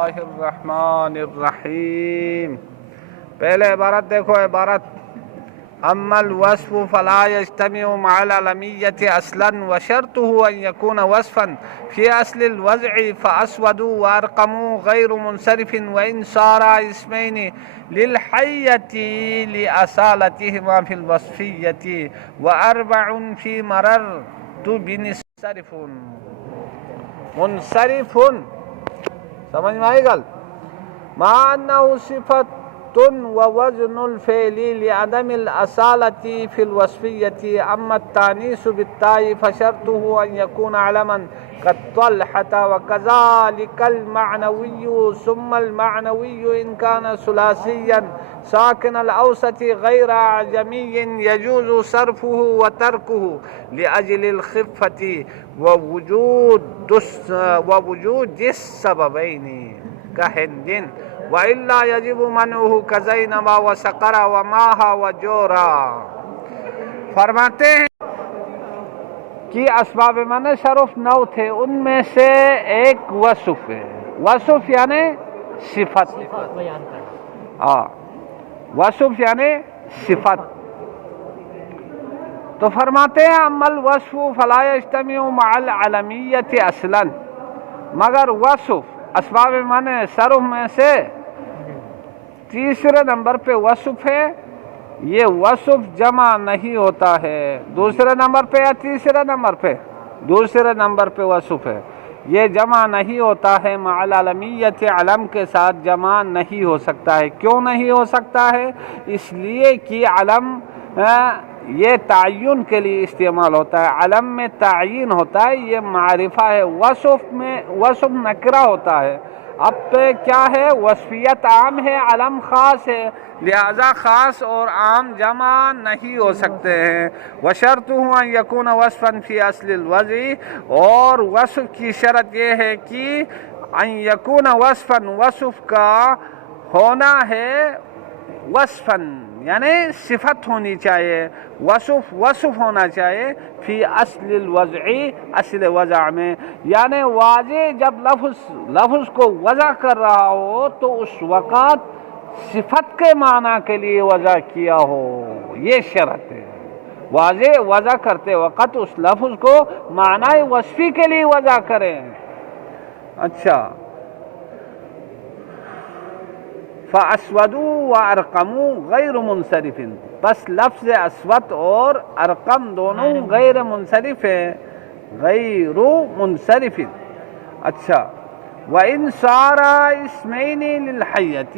اللہ الرحمن الرحیم. پہلے عبارت دیکھو. عبارت اما الوصف فلا يجتمع مع العلمية اصلا وشرطه ان يكون وصفا في اصل الوضع فاسود وارقم غير منصرف وان صار اسمين للحية لأصالتهما في الوصفية واربع في مررت بنصرف منصرف. سمجھ میں آئی گل؟ مع انه صفت ووزن الفعل لعدم الأصالة في الوصفية. اما التانيث بالتاء فشرطه ان يكون علما كالطلحة وكذلك المعنوي. ثم المعنوي ان كان ثلاثيا ساكن الاوسط غير اعجمي يجوز صرفه وتركه لاجل الخفة ووجود السببين كهند وإلا يجب منعه كزينب وسقر وماها وجورا. فرماتے ہیں کہ اسباب منع صرف 9 تھے، ان میں سے ایک وصف ہے. وصف یعنی صفت. وصف یعنی صفت. تو فرماتے ہیں اما الوصف فلا يجتمع مع العلمیت اصلا. مگر وصف اسباب منع صرف میں سے تیسرے نمبر پہ وصف ہے. یہ وصف جمع نہیں ہوتا ہے. دوسرے نمبر پہ یا تیسرے نمبر پہ؟ دوسرے نمبر پہ وصف ہے. یہ جمع نہیں ہوتا ہے مع العلمیت، علم کے ساتھ جمع نہیں ہو سکتا ہے. کیوں نہیں ہو سکتا ہے؟ اس لیے کہ علم یہ تعین کے لیے استعمال ہوتا ہے. علم میں تعین ہوتا ہے، یہ معرفہ ہے. وصف نکرہ ہوتا ہے. اب پہ کیا ہے؟ وصفیت عام ہے، علم خاص ہے، لہذا خاص اور عام جمع نہیں ہو سکتے ہیں. وشرطه ان يكون وصفا في اصل الوضع. اور وصف کی شرط یہ ہے کہ ان يكون وصفا، وصف کا ہونا ہے وصفا یعنی صفت ہونی چاہیے. وصف ہونا چاہیے فی اصل الوضع، اصل وضع میں. یعنی واضح جب لفظ کو وضع کر رہا ہو تو اس وقت صفت کے معنی کے لیے وضع کیا ہو، یہ شرط ہے. واضح وضع کرتے وقت اس لفظ کو معنی وصفی کے لیے وضع کریں. اچھا. فاسود وارقم غیر منصرف. بس لفظ اسود اور ارقم دونوں غیر منصرف ہیں. غیر منصرف. اچھا. وان صار اسمین للحیۃ.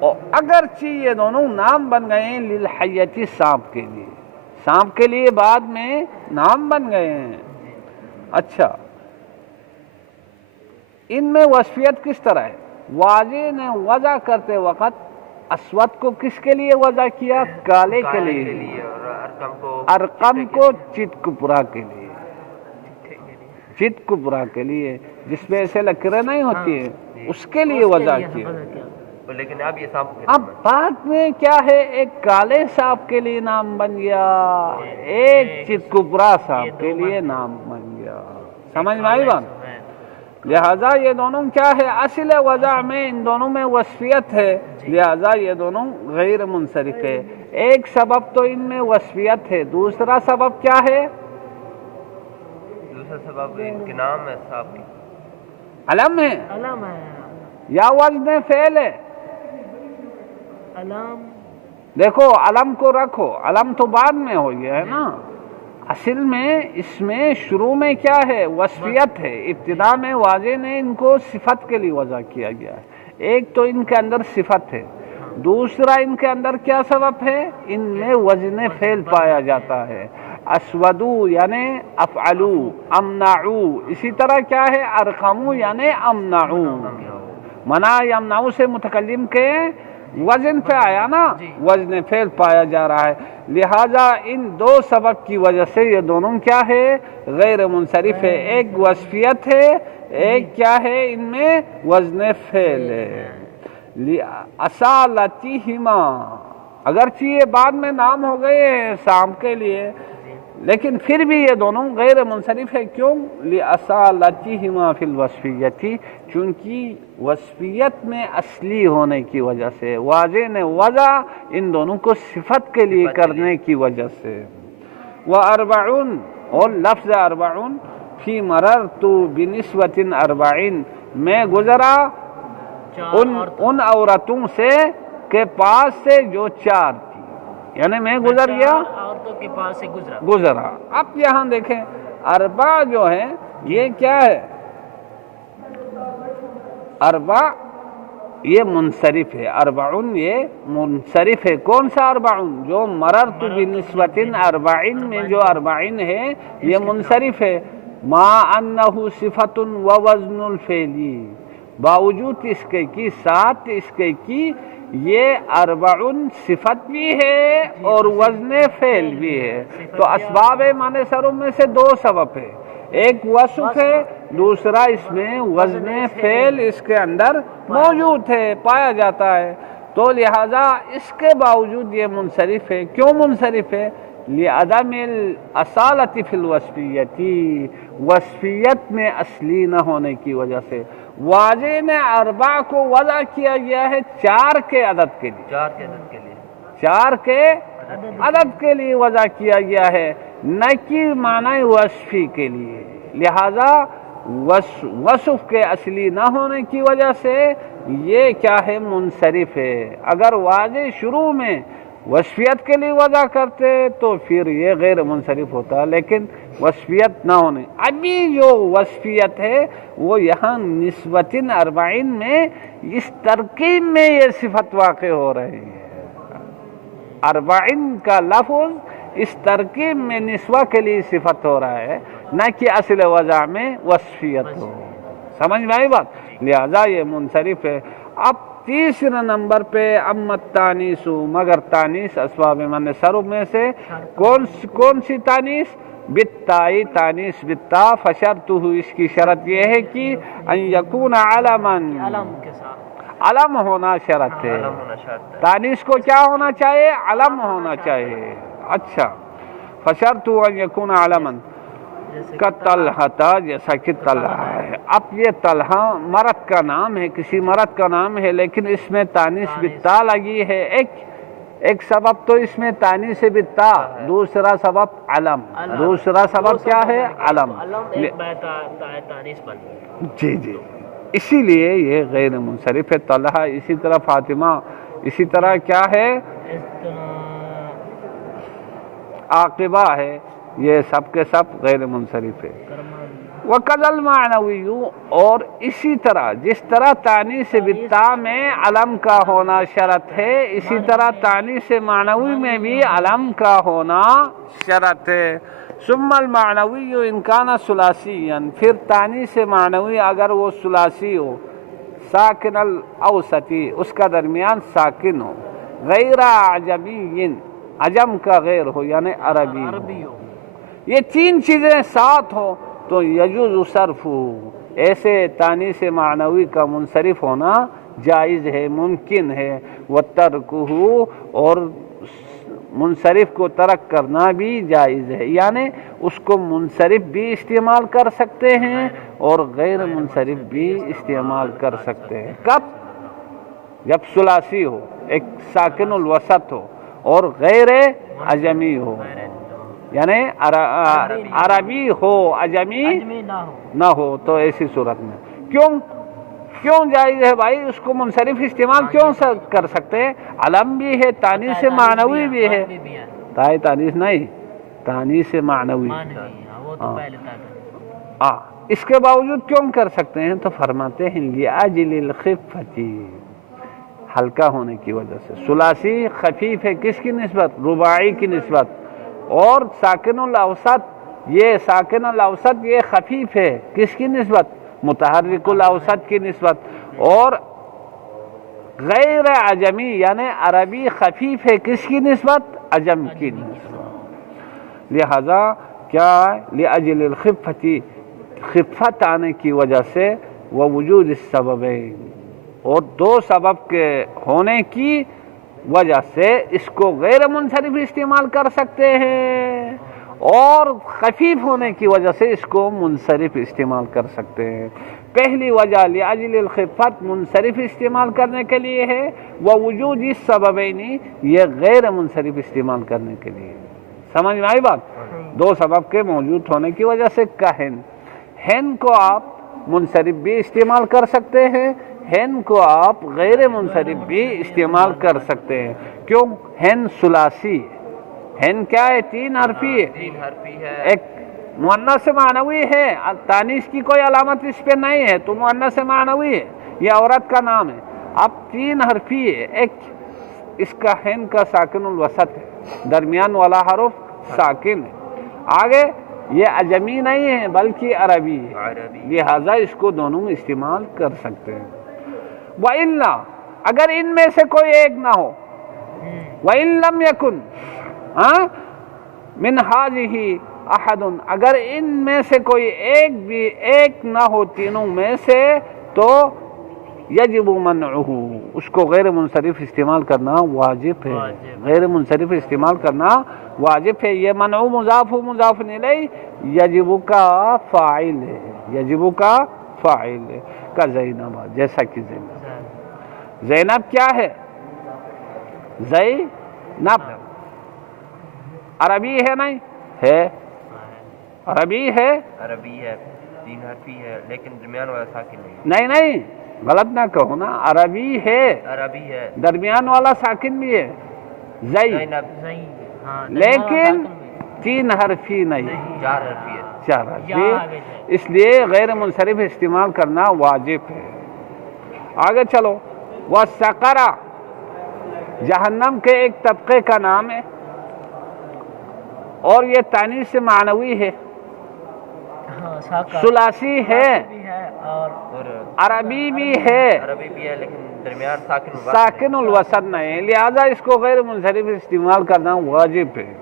اور اگرچہ یہ دونوں نام بن گئے ہیں للحیۃ، سانپ کے لیے. سانپ کے لیے بعد میں نام بن گئے ہیں. اچھا. ان میں وصفیت کس طرح ہے؟ واضح نے وضع کرتے وقت اسود کو کس کے لیے وضع کیا؟ کالے کے لیے. ارقم کو چتکپرا کے لیے. چتکپرا کے لیے جس میں ایسے لکیریں نہیں ہوتی ہیں، اس کے لیے وضع کیا. لیکن اب بعد میں کیا ہے؟ ایک کالے سانپ کے لیے نام بن گیا، ایک چتکپرا سانپ کے لیے نام بن گیا. سمجھ میں آئی بات؟ لہذا یہ دونوں کیا ہے؟ اصل وضع میں ان دونوں میں وصفیت ہے، لہذا یہ دونوں غیر منصرف ہے. ایک سبب تو ان میں وصفیت ہے، دوسرا سبب کیا ہے؟ دوسرا سبب ان کے نام ہے، صاحب علم ہے یا وزن فعل ہے؟ علم. دیکھو علم کو رکھو، علم تو بعد میں ہو گیا ہے نا. اصل میں اس میں شروع میں کیا ہے؟ وصفیت ہے. ابتدا میں واضح نے ان کو صفت کے لیے وضع کیا گیا ہے. ایک تو ان کے اندر صفت ہے، دوسرا ان کے اندر کیا سبب ہے؟ ان میں وزن فعل پایا جاتا ہے. اسودو یعنی افعلو، امنعو. اسی طرح کیا ہے؟ ارقمو یعنی امنعو. منع یمنعو سے متکلم کے وزن پہ آیا نا، وزن فعل پایا جا رہا ہے. لہذا ان دو سبب کی وجہ سے یہ دونوں کیا ہے؟ غیر منصرف ہے. ایک وصفیت ہے، ایک کیا ہے؟ ان میں وزن فعل ہے. اصالتہما. اگرچہ یہ بعد میں نام ہو گئے ہیں سام کے لیے، لیکن پھر بھی یہ دونوں غیر منصرف ہے. کیوں؟ لِأَصَالَتِهِمَا فِي الْوَصْفِيَّةِ، چونکہ وصفیت میں اصلی ہونے کی وجہ سے، واضح نے وضع ان دونوں کو صفت کے لیے کرنے کی وجہ سے. وَأَرْبَعُونَ، اور لفظ اربعون، فی مررت بنسبۃ اربعین، میں گزرا ان عورتوں سے کے پاس سے جو 4 تھی، یعنی میں گزر گیا عورتوں کے پاس سے گزرا. اب یہاں دیکھیں اربع جو ہے یہ کیا ہے؟ اربع یہ منصرف ہے، اربعون یہ منصرف ہے. کون سا اربعون؟ جو مررت بنسبۃ اربعین میں جو اربعین ہے یہ منصرف ہے. ما انہ صفت و وزن الفعلی، باوجود اس کے کی، ساتھ اس کے کی یہ اربعون صفت بھی ہے اور وزن فعل بھی ہے. تو اسباب معنی صرف میں سے 2 سبب ہے، ایک وصف ہے، دوسرا اس میں وزن فعل اس کے اندر موجود ہے، پایا جاتا ہے. تو لہذا اس کے باوجود یہ منصرف ہے. کیوں منصرف ہے؟ لعدم الاصالۃ فی الوصفیۃ، وصفیت میں اصلی نہ ہونے کی وجہ سے. واضح نے اربع کو وضع کیا گیا ہے 4 کے عدد کے لیے، 4 کے عدد کے لیے، 4 کے عدد کے لیے وضع کیا گیا ہے، نہ کہ معنی وصفی کے لیے. لہذا وصف کے اصلی نہ ہونے کی وجہ سے یہ کیا ہے؟ منصرف ہے. اگر واضح شروع میں وصفیت کے لیے وضع کرتے تو پھر یہ غیر منصرف ہوتا، لیکن وصفیت نہ ہونے، ابھی جو وصفیت ہے وہ یہاں نسبت اربعین میں اس ترکیب میں یہ صفت واقع ہو رہی ہے. اربعین کا لفظ اس ترکیب میں نسبہ کے لیے صفت ہو رہا ہے، نہ کہ اصل وضع میں وصفیت ہو. سمجھ میں آئی بات؟ لہذا یہ منصرف ہے. اب تیسرے نمبر پہ امت تانیس، مگر تانیس اسباب من صرف میں سے کون سی تانیس؟ بالتائی، تانیس بالتا. فشرطہ، اس کی شرط یہ ہے کہ ان یکون علما، علم کے ساتھ علم ہونا شرط ہے. علم ہونا شرط ہے. تانیس کو کیا ہونا چاہیے؟ علم ہونا چاہیے. اچھا، فشرطہ ان یکون علما کا طلحہ، جیسا کہ طلحہ ہے. اب یہ طلحہ مرد کا نام ہے، کسی مرد کا نام ہے، لیکن اس میں تانیس بالتا لگی ہے. ایک سبب تو اس میں تانیس بالتا، دوسرا سبب علم. دوسرا سبب کیا ہے؟ علم. تانیس بن گئی. جی، اسی لیے یہ غیر منصرف ہے. طلحہ، اسی طرح فاطمہ، اسی طرح کیا ہے؟ عاقبہ ہے. یہ سب کے سب غیر منصرف ہے. وَقَدَ الْمَعْنَوِيُّ، اور اسی طرح جس طرح تانیس بالتا میں علم کا ہونا شرط ہے، اسی طرح تانیس معنوی میں بھی علم کا ہونا شرط ہے. ثم المعنوی ان کان ثلاثیا، پھر تانیس معنوی اگر وہ ثلاثی ہو، ساکن الاوسطی، اس کا درمیان ساکن ہو، غیر عجمی، عجم کا غیر ہو یعنی عربی ہو، یہ 3 چیزیں ساتھ ہو تو یجوز صرف، ایسے تانیس معنوی کا منصرف ہونا جائز ہے، ممکن ہے. وَتَرْكُهُ، اور منصرف کو ترک کرنا بھی جائز ہے، یعنی اس کو منصرف بھی استعمال کر سکتے ہیں اور غیر منصرف بھی استعمال کر سکتے ہیں. کب؟ جب ثلاثی ہو، ایک ساکن الوسط ہو اور غیر عجمی ہو، یعنی عربی ہو عجمی نہ ہو. تو ایسی صورت میں کیوں جائز ہے بھائی؟ اس کو منصرف استعمال کیوں کر سکتے ہیں؟ علم بھی ہے، تانیس معنوی بھی ہے. تائی تانیس نہیں، تانیس معنوی. اس کے باوجود کیوں کر سکتے ہیں؟ تو فرماتے ہیں لِأَجْلِ الْخِفَّةِ، ہلکا ہونے کی وجہ سے. ثلاثی خفیف ہے کس کی نسبت؟ رباعی کی نسبت. اور ساکن الاوسط، یہ ساکن الاوسط یہ خفیف ہے کس کی نسبت؟ متحرک الاوسط کی نسبت. اور غیر عجمی یعنی عربی خفیف ہے کس کی نسبت؟ عجم کی نسبت. لہذا کیا لأجل الخفتی، خفت آنے کی وجہ سے، ووجود السببین، اور 2 سبب کے ہونے کی وجہ سے اس کو غیر منصرف استعمال کر سکتے ہیں اور خفیف ہونے کی وجہ سے اس کو منصرف استعمال کر سکتے ہیں. پہلی وجہ لأجل الخفت منصرف استعمال کرنے کے لیے ہے، ووجود السببین یہ غیر منصرف استعمال کرنے کے لیے. سمجھ میں آئی بات؟ دو سبب کے موجود ہونے کی وجہ سے کہن، ہن کو آپ منصرف بھی استعمال کر سکتے ہیں، ہن کو آپ غیر منصرف بھی استعمال کر سکتے ہیں. کیوں؟ ہن ثلاثی ہے. ہن کیا ہے؟ تین حرفی ہے، تین حرفی ہے، ایک مؤنث معنوی ہے، تانیث کی کوئی علامت اس پہ نہیں ہے تو مؤنث معنوی ہے، یہ عورت کا نام ہے. اب تین حرفی ہے، ایک اس کا ہن کا ساکن الوسط ہے، درمیان والا حرف ساکن ہے. آگے یہ عجمی نہیں ہے بلکہ عربی ہے، عربی. لہذا اس کو دونوں استعمال کر سکتے ہیں. وَإِلَّا اگر ان میں سے کوئی ایک نہ ہو، وَإِن لَمْ يَكُنْ مِنْ هَذِهِ أَحَدٌ اگر ان میں سے کوئی ایک نہ ہو تینوں میں سے تو یجب منعہ اس کو غیر منصرف استعمال کرنا واجب ہے. غیر منصرف استعمال کرنا واجب ہے. یہ منع مضاف مضاف الیہ یجب کا فاعل ہے، یجب کا فاعل ہے. کا زینب جیسا کہ زینب کیا ہے؟ زینب عربی ہے نہیں ہے؟ عربی ہے؟ عربی ہے، تین حرفی ہے لیکن درمیان والا ساکن نہیں. نہیں غلط نہ کہو نا، عربی ہے، عربی ہے، درمیان والا ساکن بھی ہے زینب لیکن تین حرفی نہیں، چار حرفی ہے. چار حرفی، اس لیے غیر منصرف استعمال کرنا واجب ہے. آگے چلو. وَسَقَرَ جہنم کے ایک طبقے کا نام ہے اور یہ تانیث معنوی ہے، ثلاثی ہے، اور عربی بھی ہے، عربی بھی ہے لیکن درمیان ساکن الوسط ساکن الوسط نہیں ہے، لہذا اس کو غیر منصرف استعمال کرنا واجب ہے.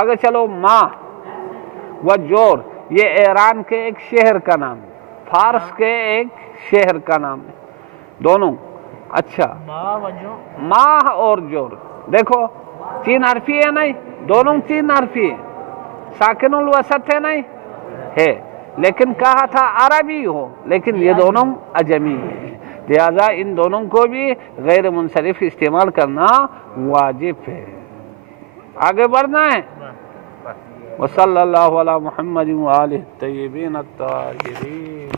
آگے چلو. ما و جور یہ ایران کے ایک شہر کا نام ہے، فارس کے ایک شہر کا نام ہے، دونوں. اچھا ماہ اور جور دیکھو تین حرفی ہے نہیں، دونوں تین حرفی ہے، ساکن الوسط ہے نہیں ہے، لیکن کہا تھا عربی ہو لیکن یہ دونوں عجمی ہیں، لہذا ان دونوں کو بھی غیر منصرف استعمال کرنا واجب ہے. آگے بڑھنا ہے. وصلی اللہ علی محمد وآلہ الطیبین الطاہرین.